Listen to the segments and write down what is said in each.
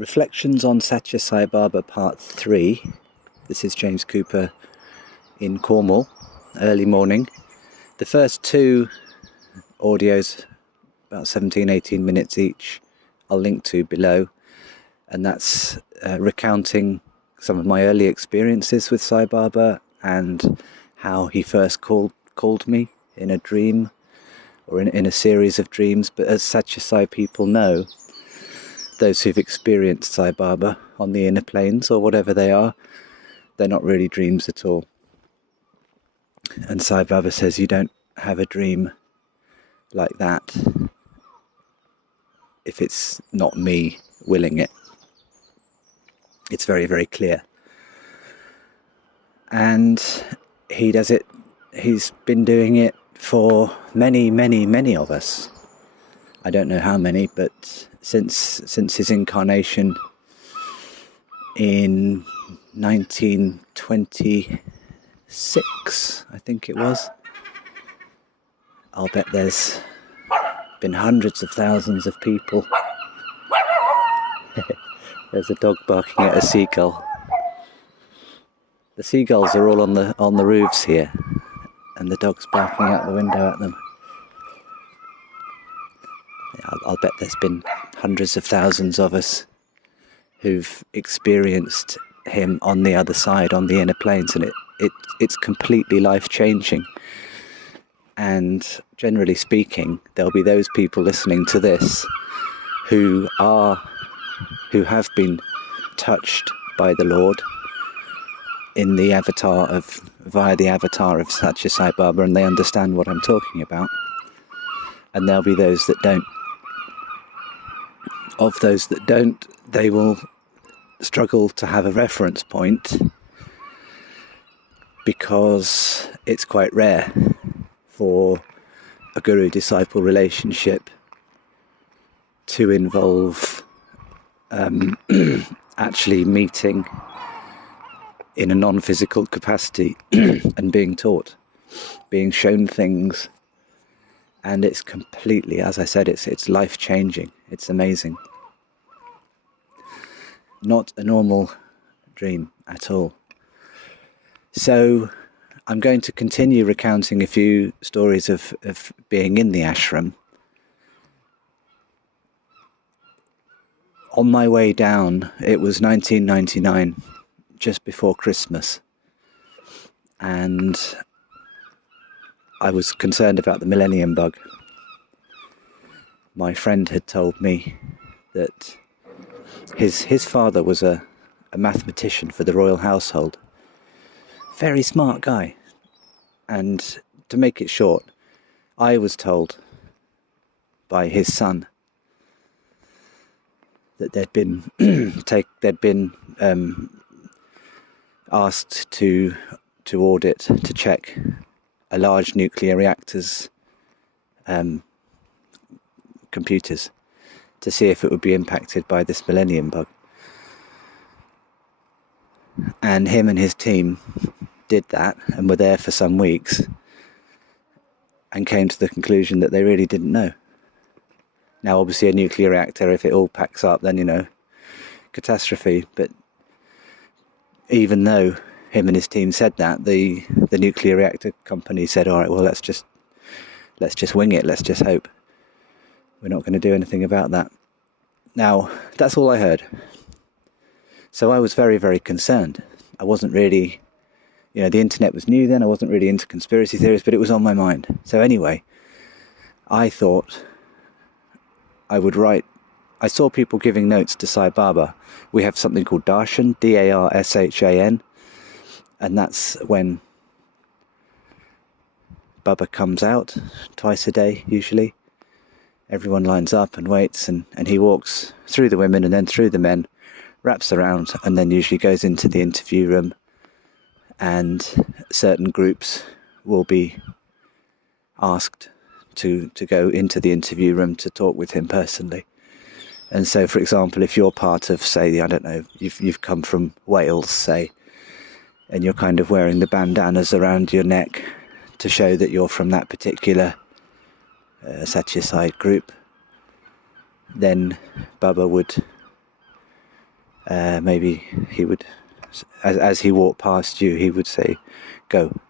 Reflections on Sathya Sai Baba Part 3. This is James Cooper in Cornwall, early morning. The first two audios, about 17-18 minutes each, I'll link to below, and that's recounting some of my early experiences with Sai Baba and how he first called me in a dream or in a series of dreams. But as Sathya Sai people know, those who've experienced Sai Baba on the inner planes or whatever they are, they're not really dreams at all. And Sai Baba says you don't have a dream like that if it's not me willing it. It's very, very clear. And he does it, he's been doing it for many, many, many of us. I don't know how many, but since his incarnation in 1926, I think it was, I'll bet there's been hundreds of thousands of people. There's a dog barking at a seagull. The seagulls are all on the roofs here, and the dog's barking out the window at them. I'll bet there's been hundreds of thousands of us who've experienced him on the other side, on the inner planes, and it's completely life-changing. And generally speaking, there'll be those people listening to this who have been touched by the Lord in the via the avatar of Sathya Sai Baba, and they understand what I'm talking about. And there'll be those that don't. Of those that don't, they will struggle to have a reference point because it's quite rare for a guru-disciple relationship to involve actually meeting in a non-physical capacity and being taught, being shown things. And it's completely, as I said, it's life-changing. It's amazing. Not a normal dream at all. So I'm going to continue recounting a few stories of being in the ashram. On my way down, it was 1999, just before Christmas, and I was concerned about the millennium bug. My friend had told me that his father was a mathematician for the royal household. Very smart guy. And to make it short, I was told by his son that they'd been asked to audit, to check a large nuclear reactor's computers to see if it would be impacted by this millennium bug. And him and his team did that and were there for some weeks and came to the conclusion that they really didn't know. Now, obviously, a nuclear reactor, if it all packs up, then, catastrophe. But even though him and his team said that, the nuclear reactor company said, all right, well, let's just wing it, let's just hope. We're not going to do anything about that. Now, that's all I heard. So I was very, very concerned. I wasn't really, the internet was new then, I wasn't really into conspiracy theories, but it was on my mind. So anyway, I thought I would write. I saw people giving notes to Sai Baba. We have something called Darshan, D-A-R-S-H-A-N, and that's when Baba comes out twice a day, usually. Everyone lines up and waits, and he walks through the women and then through the men, wraps around, and then usually goes into the interview room, and certain groups will be asked to go into the interview room to talk with him personally. And so, for example, if you're part of, say, I don't know, you've come from Wales, say, and you're kind of wearing the bandanas around your neck to show that you're from that particular Sathya Sai group, then Baba would maybe he would, as he walked past you, he would say, "Go,"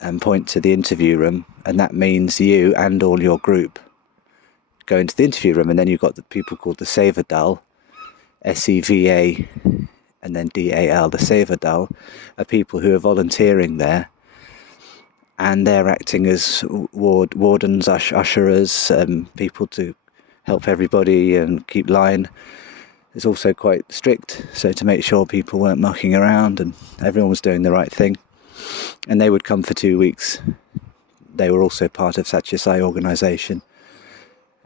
and point to the interview room, and that means you and all your group go into the interview room. And then you've got the people called the Severdal, SEVA, and then DAL. The Severdal are people who are volunteering there, and they're acting as wardens, usherers, people to help everybody and keep line. It's also quite strict, so to make sure people weren't mucking around and everyone was doing the right thing. And they would come for 2 weeks. They were also part of Sathya Sai organisation,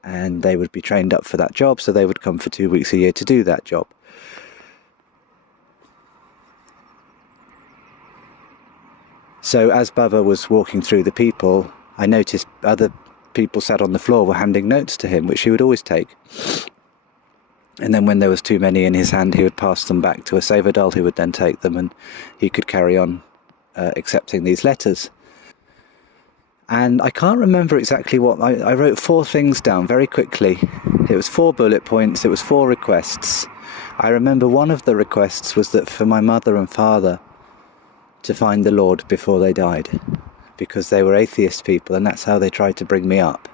and they would be trained up for that job, so they would come for 2 weeks a year to do that job. So as Baba was walking through the people, I noticed other people sat on the floor were handing notes to him, which he would always take. And then when there was too many in his hand, he would pass them back to a Severdal, who would then take them, and he could carry on accepting these letters. And I can't remember exactly what, I wrote 4 things down very quickly. It was 4 bullet points, it was 4 requests. I remember one of the requests was that for my mother and father to find the Lord before they died, because they were atheist people, and that's how they tried to bring me up,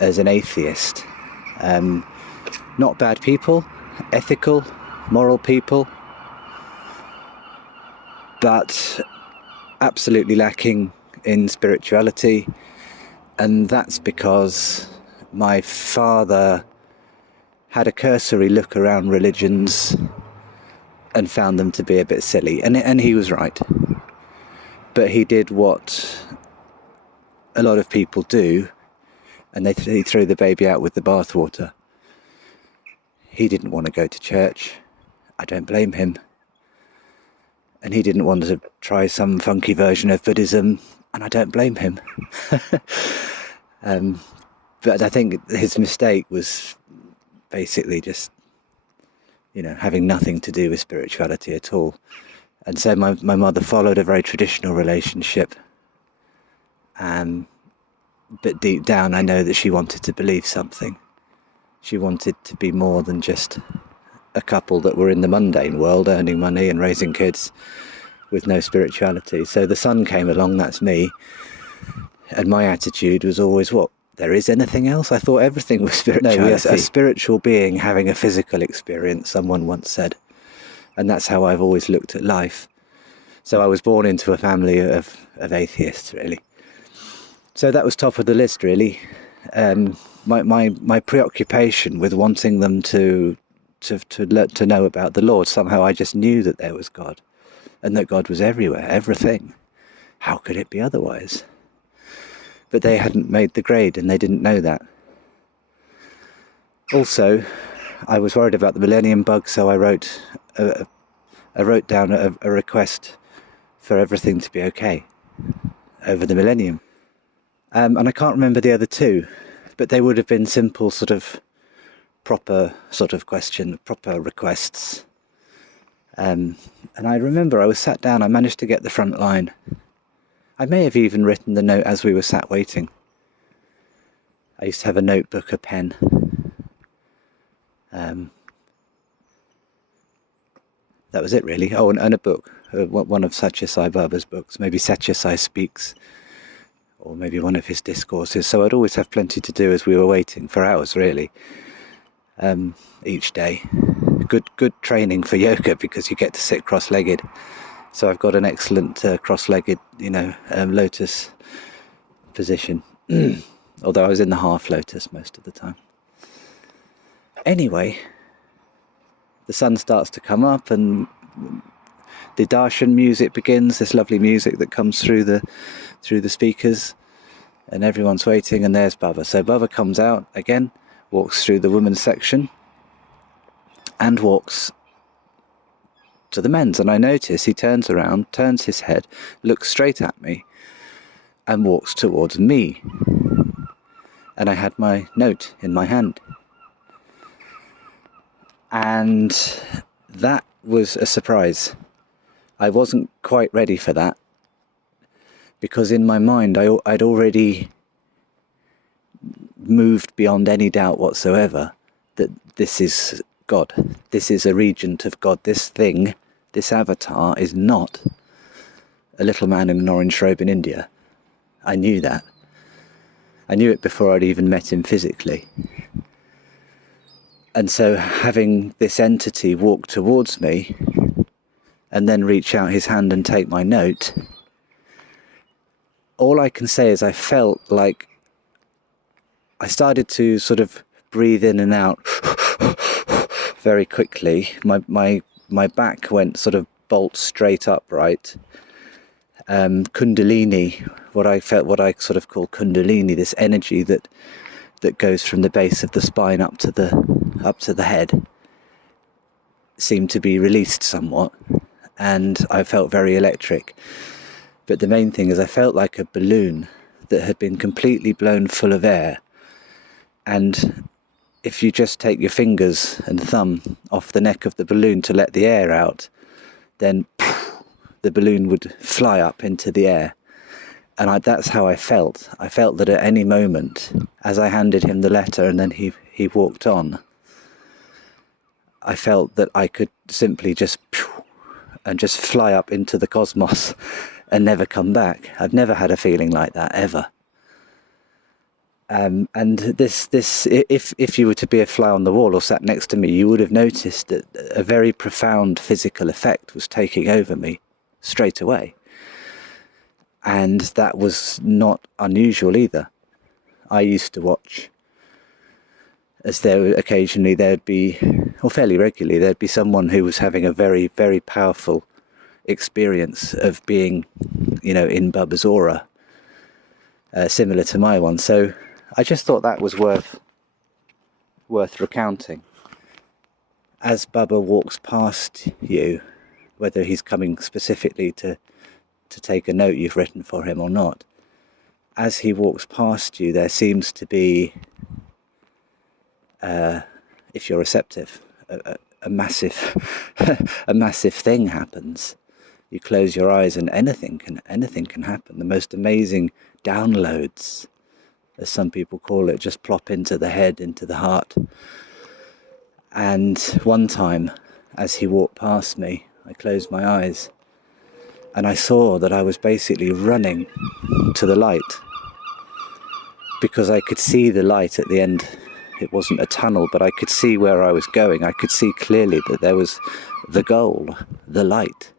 as an atheist. Not bad people, ethical, moral people, but absolutely lacking in spirituality. And that's because my father had a cursory look around religions and found them to be a bit silly, and he was right. But he did what a lot of people do, and he threw the baby out with the bathwater. He didn't want to go to church. I don't blame him. And he didn't want to try some funky version of Buddhism, and I don't blame him. But I think his mistake was basically just, having nothing to do with spirituality at all. And so my mother followed a very traditional relationship. But deep down, I know that she wanted to believe something. She wanted to be more than just a couple that were in the mundane world, earning money and raising kids with no spirituality. So the son came along, that's me. And my attitude was always, what? There is anything else? I thought everything was spirituality. No, we are a spiritual being having a physical experience, someone once said. And that's how I've always looked at life. So I was born into a family of atheists, really. So that was top of the list, really. My preoccupation with wanting them to know about the Lord, somehow I just knew that there was God, and that God was everywhere, everything. How could it be otherwise? But they hadn't made the grade, and they didn't know that. Also, I was worried about the millennium bug, so I wrote down a request for everything to be okay over the millennium. And I can't remember the other 2, but they would have been simple proper requests. And I remember I was sat down, I managed to get the front line. I may have even written the note as we were sat waiting. I used to have a notebook, a pen. That was it, really. Oh, and a book, one of Sathya Sai Baba's books, maybe Sathya Sai Speaks, or maybe one of his discourses. So I'd always have plenty to do as we were waiting, for hours, really, each day. Good training for yoga, because you get to sit cross-legged. So I've got an excellent cross-legged, lotus position. Although I was in the half lotus most of the time. Anyway, the sun starts to come up and the darshan music begins, this lovely music that comes through the speakers, and everyone's waiting, and there's Baba. So Baba comes out again, walks through the women's section, and walks to the men's, and I notice he turns around, turns his head, looks straight at me, and walks towards me. And I had my note in my hand. And that was a surprise. I wasn't quite ready for that, because in my mind I'd already moved beyond any doubt whatsoever that this is God. This is a regent of God. This thing, this avatar, is not a little man in an orange robe in India. I knew that. I knew it before I'd even met him physically. And so having this entity walk towards me and then reach out his hand and take my note, all I can say is I felt like I started to sort of breathe in and out very quickly. My back went sort of bolt straight upright. Kundalini, what I sort of call Kundalini, this energy that goes from the base of the spine up to the head, seemed to be released somewhat, and I felt very electric. But the main thing is I felt like a balloon that had been completely blown full of air, and if you just take your fingers and thumb off the neck of the balloon to let the air out, then the balloon would fly up into the air. And that's how I felt. I felt that at any moment, as I handed him the letter and then he walked on, I felt that I could simply just fly up into the cosmos and never come back. I've never had a feeling like that, ever. And this, if you were to be a fly on the wall or sat next to me, you would have noticed that a very profound physical effect was taking over me straight away. And that was not unusual either. I used to watch, as there'd be, or fairly regularly, there'd be someone who was having a very, very powerful experience of being, in Bubba's aura, similar to my one. So I just thought that was worth recounting. As Bubba walks past you, whether he's coming specifically to take a note you've written for him or not, as he walks past you, there seems to be, if you're receptive, a massive a massive thing happens. You close your eyes and anything can happen. The most amazing downloads, as some people call it, just plop into the head, into the heart. And one time, as he walked past me, I closed my eyes and I saw that I was basically running to the light, because I could see the light at the end. It wasn't a tunnel, but I could see where I was going. I could see clearly that there was the goal, the light.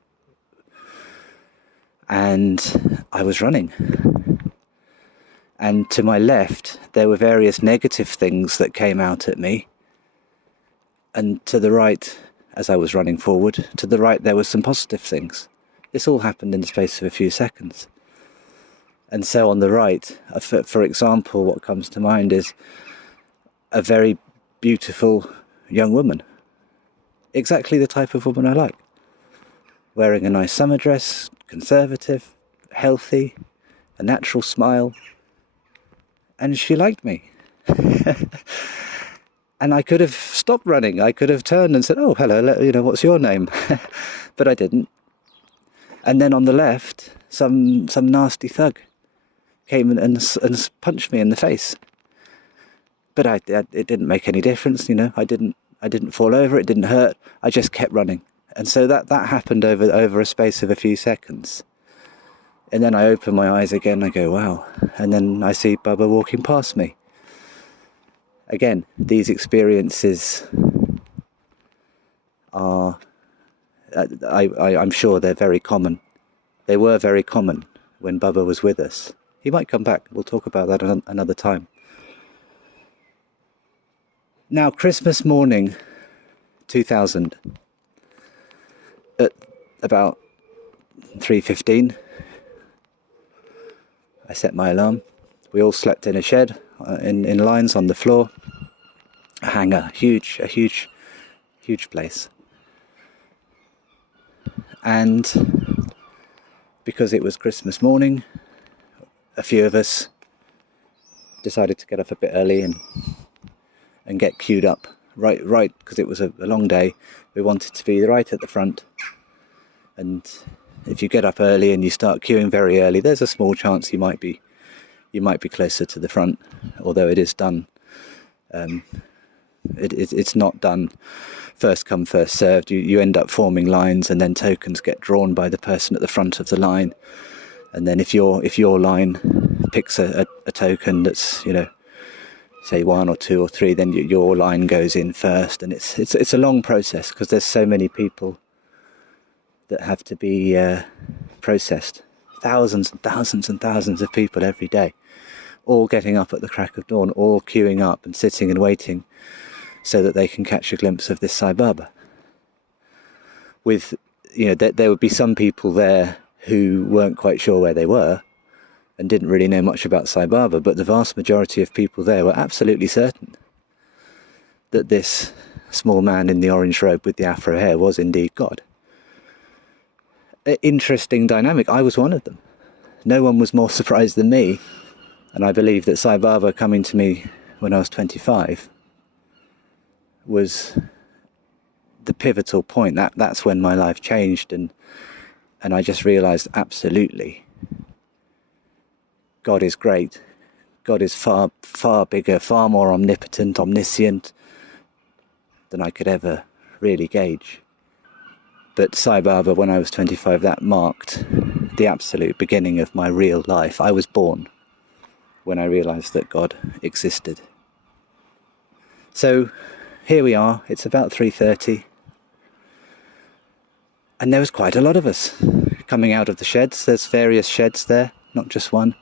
And I was running. And to my left, there were various negative things that came out at me. And to the right, as I was running forward, to the right there were some positive things. This all happened in the space of a few seconds. And so on the right, for example, what comes to mind is a very beautiful young woman. Exactly the type of woman I like. Wearing a nice summer dress, conservative, healthy, a natural smile. And she liked me. And I could have stopped running. I could have turned and said, "Oh, hello, what's your name?" But I didn't. And then on the left, some nasty thug came and punched me in the face. But it didn't make any difference, I didn't fall over. It didn't hurt. I just kept running. And so that happened over a space of a few seconds. And then I open my eyes again. I go, wow. And then I see Bubba walking past me. Again, these experiences are, I'm sure they're very common. They were very common when Bubba was with us. He might come back. We'll talk about that another time. Now, Christmas morning, 2000, at about 3:15, I set my alarm. We all slept in a shed, in lines on the floor. A hangar, a huge place. And because it was Christmas morning, a few of us decided to get up a bit early and get queued up. Right, because it was a long day. We wanted to be right at the front. And if you get up early and you start queuing very early, there's a small chance you might be closer to the front, although it is done It's not done first come, first served. You end up forming lines, and then tokens get drawn by the person at the front of the line. And then if your line picks a token that's, say 1 or 2 or 3, then your line goes in first. And it's a long process, because there's so many people that have to be processed. Thousands and thousands and thousands of people every day, all getting up at the crack of dawn, all queuing up and sitting and waiting so that they can catch a glimpse of this Sai Baba. With, there would be some people there who weren't quite sure where they were and didn't really know much about Sai Baba, but the vast majority of people there were absolutely certain that this small man in the orange robe with the afro hair was indeed God. An interesting dynamic. I was one of them. No one was more surprised than me, and I believe that Sai Baba coming to me when I was 25 was the pivotal point. That's when my life changed, and I just realised, absolutely, God is great. God is far, far bigger, far more omnipotent, omniscient than I could ever really gauge. But Sai Baba, when I was 25, that marked the absolute beginning of my real life. I was born when I realised that God existed. So here we are, it's about 3:30. And there was quite a lot of us coming out of the sheds. There's various sheds there, not just one.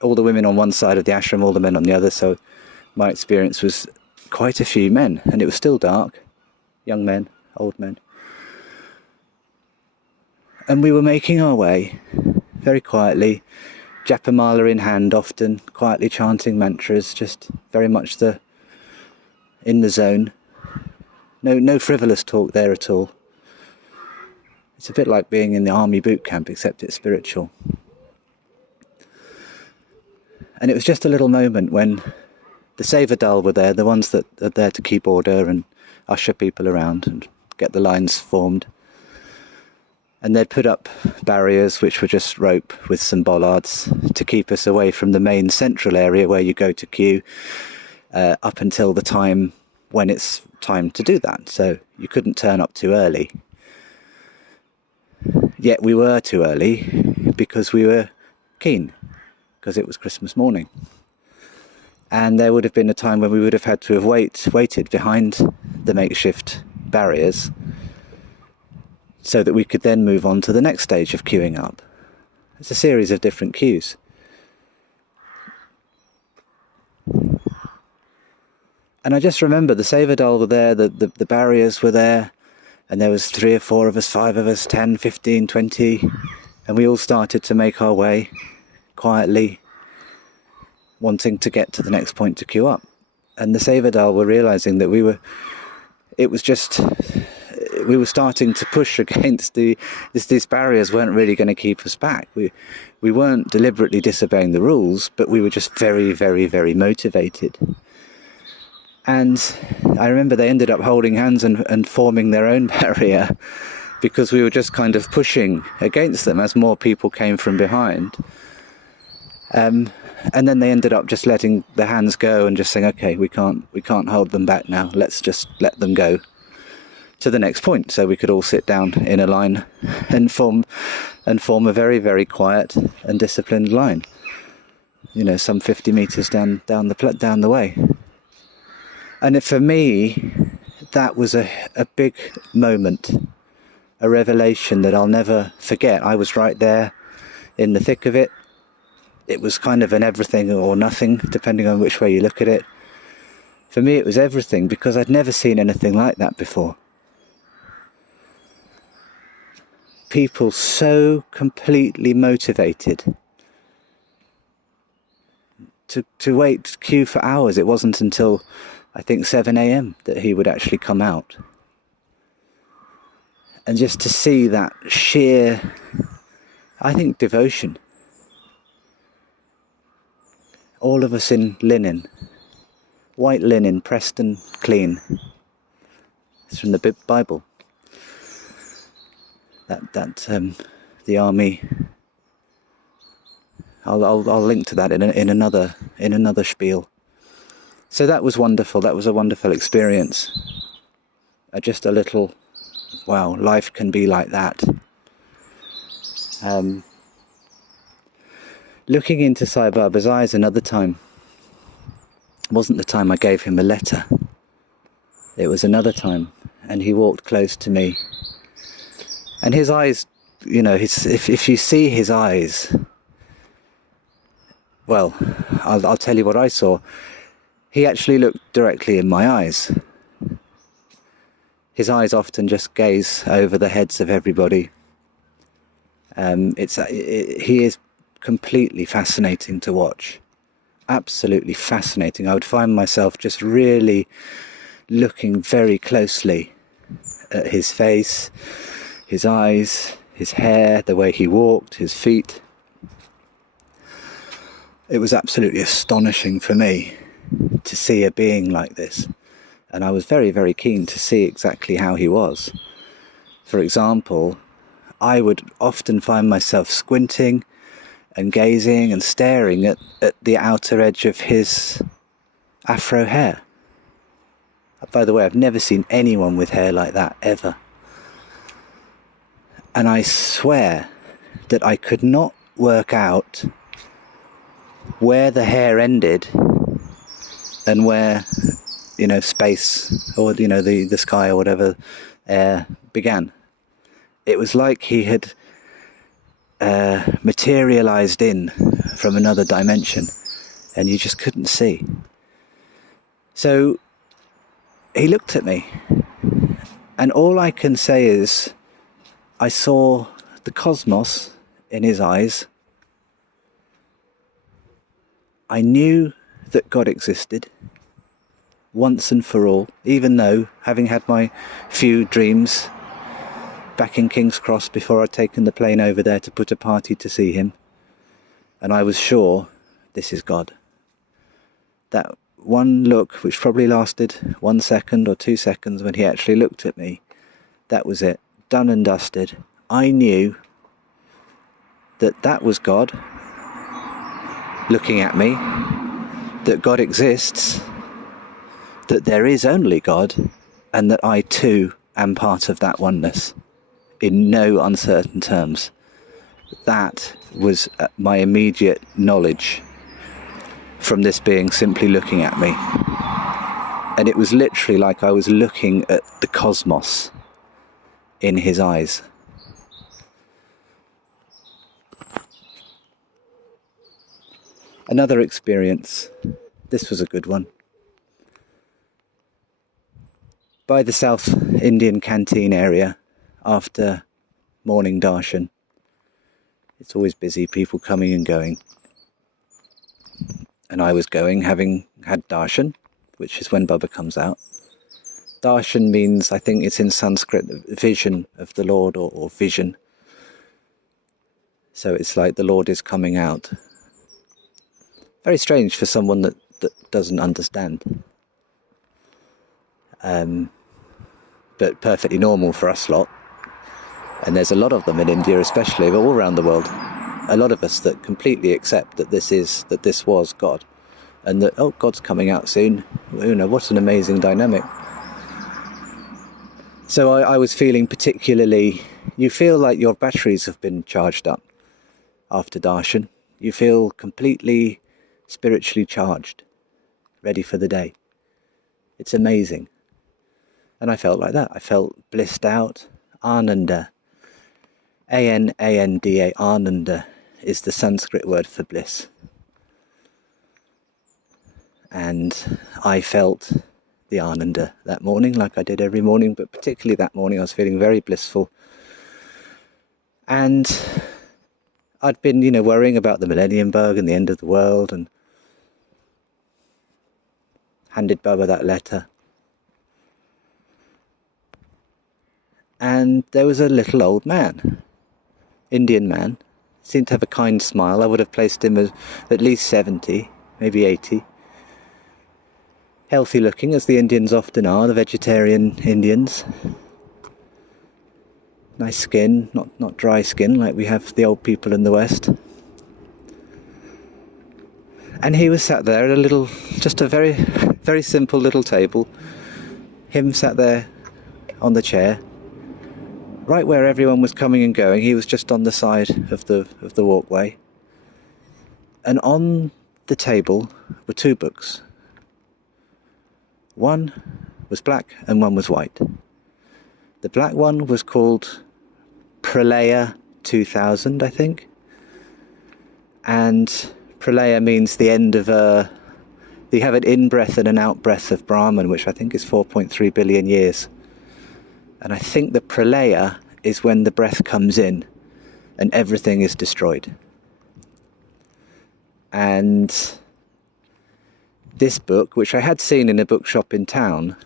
All the women on one side of the ashram, all the men on the other. So my experience was quite a few men, and it was still dark. Young men, old men. And we were making our way very quietly, japamala in hand often, quietly chanting mantras, just very much in the zone. No frivolous talk there at all. It's a bit like being in the army boot camp, except it's spiritual. And it was just a little moment when the Sevadal were there, the ones that are there to keep order and usher people around and get the lines formed. And they'd put up barriers, which were just rope with some bollards, to keep us away from the main central area where you go to queue, up until the time when it's time to do that. So you couldn't turn up too early. Yet we were too early because we were keen, because it was Christmas morning. And there would have been a time when we would have had to have waited behind the makeshift barriers so that we could then move on to the next stage of queuing up. It's a series of different queues. And I just remember the Sevadal were there, the barriers were there, and there was 3 or 4 of us, 5 of us, 10, 15, 20, and we all started to make our way quietly, wanting to get to the next point to queue up. And the Sevadal were realising that we were starting to push against these barriers weren't really going to keep us back. We weren't deliberately disobeying the rules, but we were just very, very, very motivated. And I remember they ended up holding hands and forming their own barrier, because we were just kind of pushing against them as more people came from behind. And then they ended up just letting the hands go and just saying, okay, we can't hold them back now. Let's just let them go to the next point. So we could all sit down in a line and form a very, very quiet and disciplined line. Some 50 meters down the way. And for me, that was a big moment, a revelation that I'll never forget. I was right there in the thick of it. It was kind of an everything or nothing, depending on which way you look at it. For me, it was everything, because I'd never seen anything like that before. People so completely motivated to wait queue for hours. It wasn't until, I think, 7 a.m. that he would actually come out. And just to see that sheer, I think, devotion. All of us in linen, white linen, pressed and clean. It's from the Bible. That the army, I'll link to that in another spiel. So that was wonderful. That was a wonderful experience. Just a little, wow, life can be like that. Looking into Sai Baba's eyes another time wasn't the time I gave him a letter. It was another time, and he walked close to me. And his eyes, you know, if you see his eyes, well, I'll tell you what I saw. He actually looked directly in my eyes. His eyes often just gaze over the heads of everybody. He is completely fascinating to watch. Absolutely fascinating. I would find myself just really looking very closely at his face, his eyes, his hair, the way he walked, his feet. It was absolutely astonishing for me to see a being like this. And I was very, very keen to see exactly how he was. For example, I would often find myself squinting and gazing and staring at the outer edge of his afro hair. By the way, I've never seen anyone with hair like that, ever. And I swear that I could not work out where the hair ended and where, you know, space or, you know, the sky or whatever air began. It was like he had materialized in from another dimension, and you just couldn't see. So he looked at me, and all I can say is I saw the cosmos in his eyes. I knew that God existed once and for all, even though, having had my few dreams back in King's Cross before I'd taken the plane over there to put a party to see him, and I was sure this is God. That one look, which probably lasted 1 second or 2 seconds when he actually looked at me, that was it, done and dusted. I knew that that was God looking at me, that God exists, that there is only God, and that I too am part of that oneness, in no uncertain terms. That was my immediate knowledge from this being simply looking at me. And it was literally like I was looking at the cosmos in his eyes. Another experience, this was a good one. By the South Indian canteen area, after morning darshan, it's always busy, people coming and going. And I was going, having had darshan, which is when Baba comes out. Darshan means, I think it's in Sanskrit, vision of the Lord, or vision. So it's like the Lord is coming out. Very strange for someone that doesn't understand. But perfectly normal for us lot. And there's a lot of them in India especially, but all around the world. A lot of us that completely accept that this was God. And that, oh, God's coming out soon. You know, what an amazing dynamic. So I was feeling particularly, you feel like your batteries have been charged up after darshan. You feel completely spiritually charged, ready for the day. It's amazing. And I felt like that. I felt blissed out. Ananda. A-N-A-N-D-A. Ananda is the Sanskrit word for bliss. And I felt the Ananda that morning, like I did every morning, but particularly that morning I was feeling very blissful. And I'd been, you know, worrying about the millennium bug and the end of the world, and handed Baba that letter. And there was a little old man, Indian man, seemed to have a kind smile. I would have placed him as at least 70, maybe 80. Healthy looking, as the Indians often are, the vegetarian Indians. Nice skin, not dry skin like we have the old people in the West. And he was sat there at just a very, very simple little table. Him sat there on the chair, right where everyone was coming and going. He was just on the side of the walkway. And on the table were two books. One was black and one was white. The black one was called Pralaya 2000, I think. And Pralaya means the end of you have an in-breath and an out-breath of Brahman, which I think is 4.3 billion years. And I think the Pralaya is when the breath comes in and everything is destroyed. And this book, which I had seen in a bookshop in town,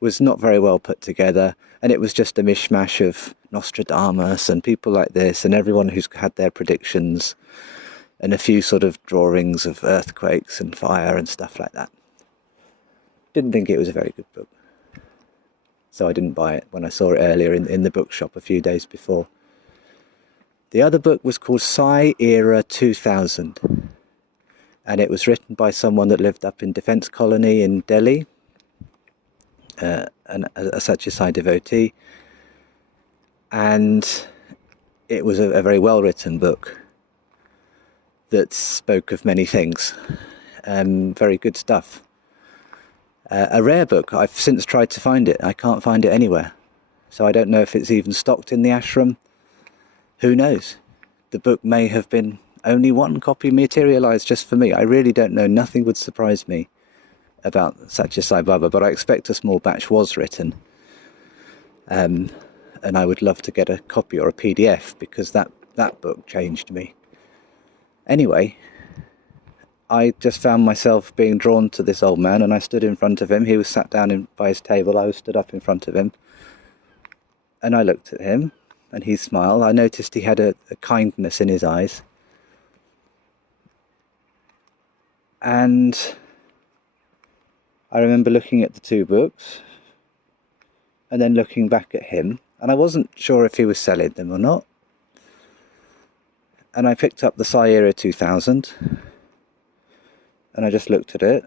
was not very well put together, and it was just a mishmash of Nostradamus and people like this, and everyone who's had their predictions, and a few sort of drawings of earthquakes and fire and stuff like that. Didn't think it was a very good book, so I didn't buy it when I saw it earlier in the bookshop a few days before. The other book was called Psi Era 2000, and it was written by someone that lived up in Defence Colony in Delhi, a Sathya Sai devotee, and it was a very well written book that spoke of many things. Very good stuff. A rare book. I've since tried to find it. I can't find it anywhere, so I don't know if it's even stocked in the ashram. Who knows? The book may have been only one copy materialised just for me. I really don't know. Nothing would surprise me about Sathya Sai Baba, but I expect a small batch was written, and I would love to get a copy or a PDF, because that book changed me. Anyway, I just found myself being drawn to this old man, and I stood in front of him. He was sat down by his table. I was stood up in front of him, and I looked at him, and he smiled. I noticed he had a kindness in his eyes, and I remember looking at the two books and then looking back at him, and I wasn't sure if he was selling them or not. And I picked up the Psi Era 2000 and I just looked at it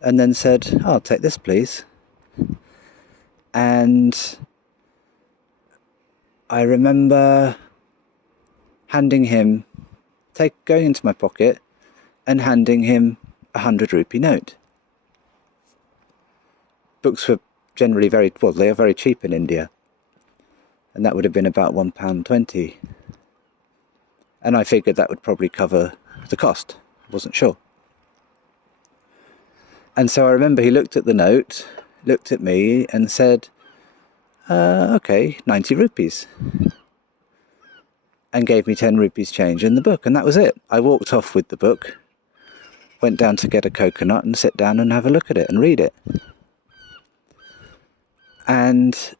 and then said, "I'll take this, please." And I remember handing him, going into my pocket and handing him a 100 rupee note. Books were generally they are very cheap in India, and that would have been about £1.20. And I figured that would probably cover the cost. I wasn't sure. And so I remember he looked at the note, looked at me and said, okay, 90 rupees. And gave me 10 rupees change in the book, and that was it. I walked off with the book, went down to get a coconut and sit down and have a look at it and read it. And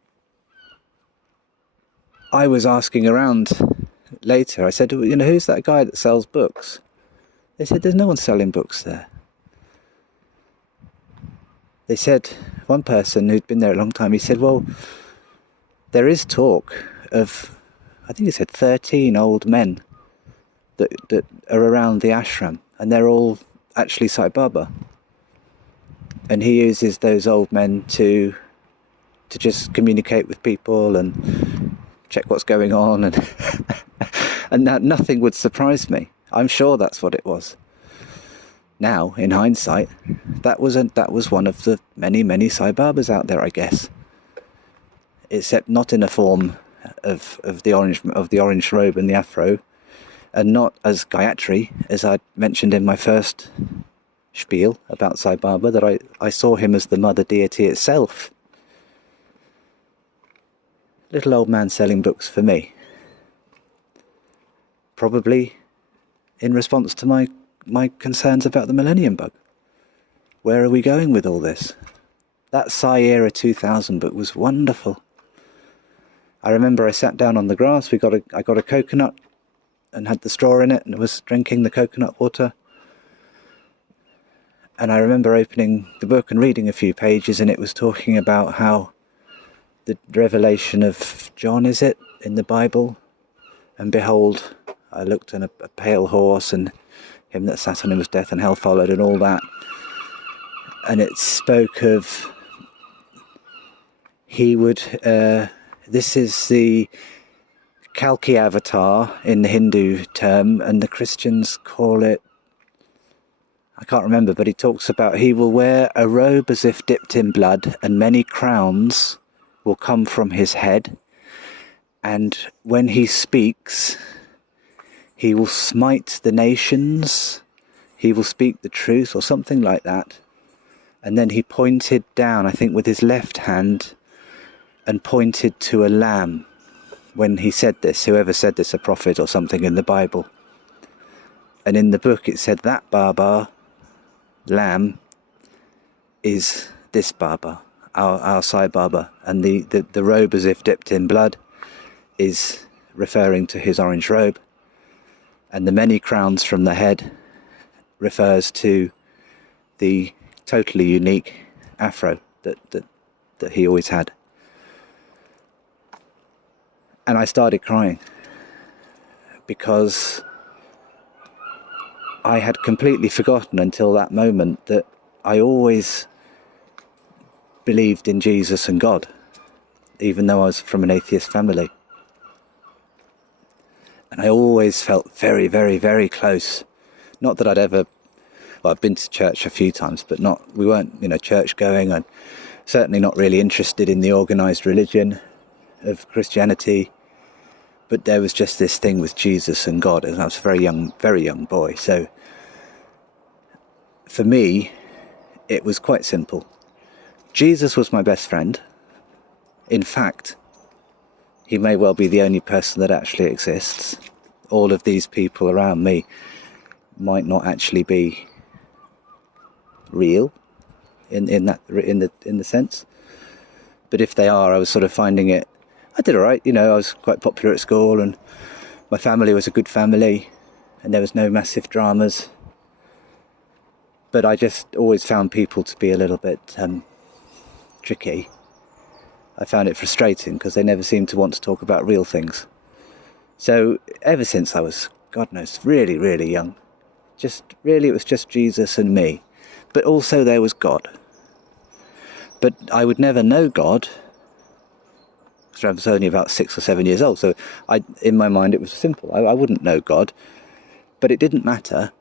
I was asking around later. I said, who's that guy that sells books? They said, there's no one selling books there. They said, one person who'd been there a long time, he said, well, there is talk of, I think he said 13 old men that are around the ashram, and they're all actually Sai Baba. And he uses those old men to just communicate with people and check what's going on, and and that nothing would surprise me. I'm sure that's what it was. Now, in hindsight, that was one of the many Sai Babas out there, I guess. Except not in a form of the orange robe and the afro, and not as Gayatri, as I mentioned in my first spiel about Sai Baba, that I saw him as the mother deity itself. Little old man selling books for me. Probably in response to my concerns about the Millennium Bug. Where are we going with all this? That Psi Era 2000 book was wonderful. I remember I sat down on the grass, I got a coconut and had the straw in it and was drinking the coconut water. And I remember opening the book and reading a few pages, and it was talking about how the revelation of John, is it, in the Bible? And behold, I looked on a pale horse, and him that sat on him was death and hell followed and all that. And it spoke of he would, this is the Kalki avatar in the Hindu term, and the Christians call it, I can't remember, but he talks about he will wear a robe as if dipped in blood, and many crowns will come from his head, and when he speaks, he will smite the nations, he will speak the truth, or something like that. And then he pointed down, I think with his left hand, and pointed to a lamb. When he said this, whoever said this, a prophet or something in the Bible. And in the book it said that Baba, lamb, is this Baba, our Sai Baba. And the robe as if dipped in blood is referring to his orange robe. And the many crowns from the head refers to the totally unique afro that he always had. And I started crying because I had completely forgotten until that moment that I always believed in Jesus and God, even though I was from an atheist family. And I always felt very, very, very close. Not that I'd ever, well, I've been to church a few times, but we weren't, church going, and certainly not really interested in the organised religion of Christianity. But there was just this thing with Jesus and God, and I was a very young boy. So for me, it was quite simple. Jesus was my best friend. In fact, he may well be the only person that actually exists. All of these people around me might not actually be real in the sense. But if they are, I was sort of finding it, I did all right, I was quite popular at school, and my family was a good family, and there was no massive dramas. But I just always found people to be a little bit tricky. I found it frustrating because they never seemed to want to talk about real things. So ever since I was, God knows, really, really young, it was just Jesus and me. But also there was God. But I would never know God, because I was only about 6 or 7 years old. So in my mind it was simple. I wouldn't know God. But it didn't matter,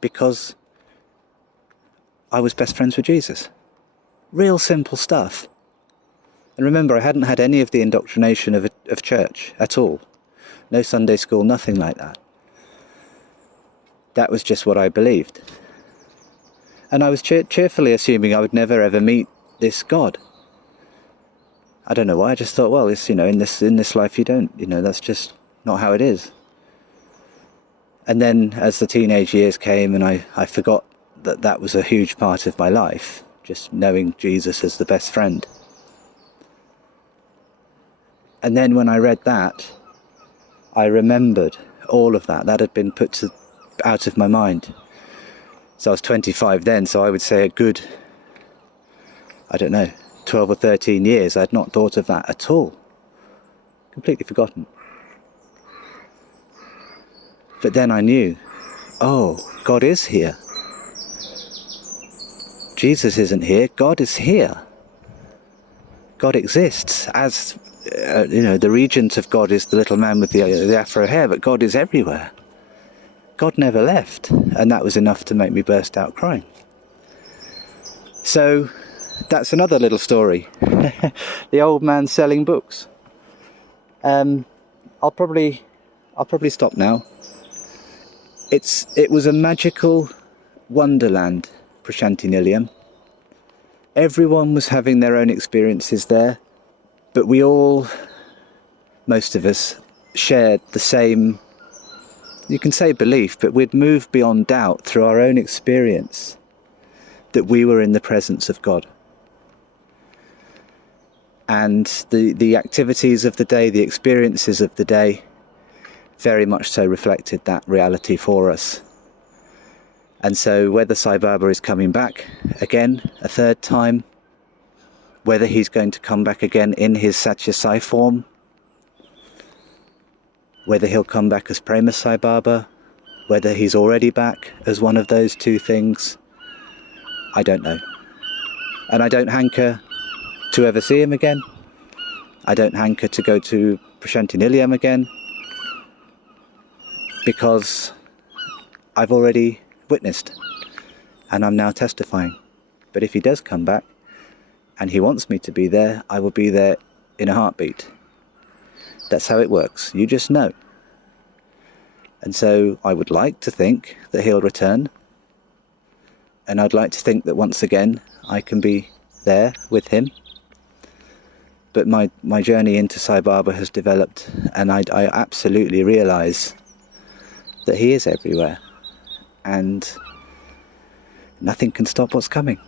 because I was best friends with Jesus. Real simple stuff. And remember, I hadn't had any of the indoctrination of church at all. No Sunday school, nothing like that. That was just what I believed. And I was cheerfully assuming I would never ever meet this God. I don't know why, I just thought, well, it's, in this life you don't, that's just not how it is. And then as the teenage years came, and I forgot that was a huge part of my life, just knowing Jesus as the best friend. And then when I read that, I remembered all of that. That had been put out of my mind. So I was 25 then, so I would say a good, 12 or 13 years, I'd not thought of that at all. Completely forgotten. But then I knew, oh, God is here. Jesus isn't here, God is here. God exists as, the regent of God is the little man with the afro hair, but God is everywhere. God never left, and that was enough to make me burst out crying. So that's another little story. The old man selling books. I'll probably stop now. It was a magical wonderland, Prashanti Nilayam. Everyone was having their own experiences there, but we all, most of us, shared the same, you can say belief, but we'd moved beyond doubt through our own experience that we were in the presence of God. And the activities of the day, the experiences of the day, very much so reflected that reality for us. And so whether Sai Baba is coming back again a third time, whether he's going to come back again in his Sathya Sai form, whether he'll come back as Prema Sai Baba, Whether he's already back as one of those two things, I don't know. And I don't hanker to ever see him again. I don't hanker to go to Prashanti Nilayam again, because I've already witnessed and I'm now testifying. But if he does come back and he wants me to be there, I will be there in a heartbeat. That's how it works. You just know. And so I would like to think that he'll return, and I'd like to think that once again I can be there with him. But my journey into Sai Baba has developed, and I absolutely realise that he is everywhere, and nothing can stop what's coming.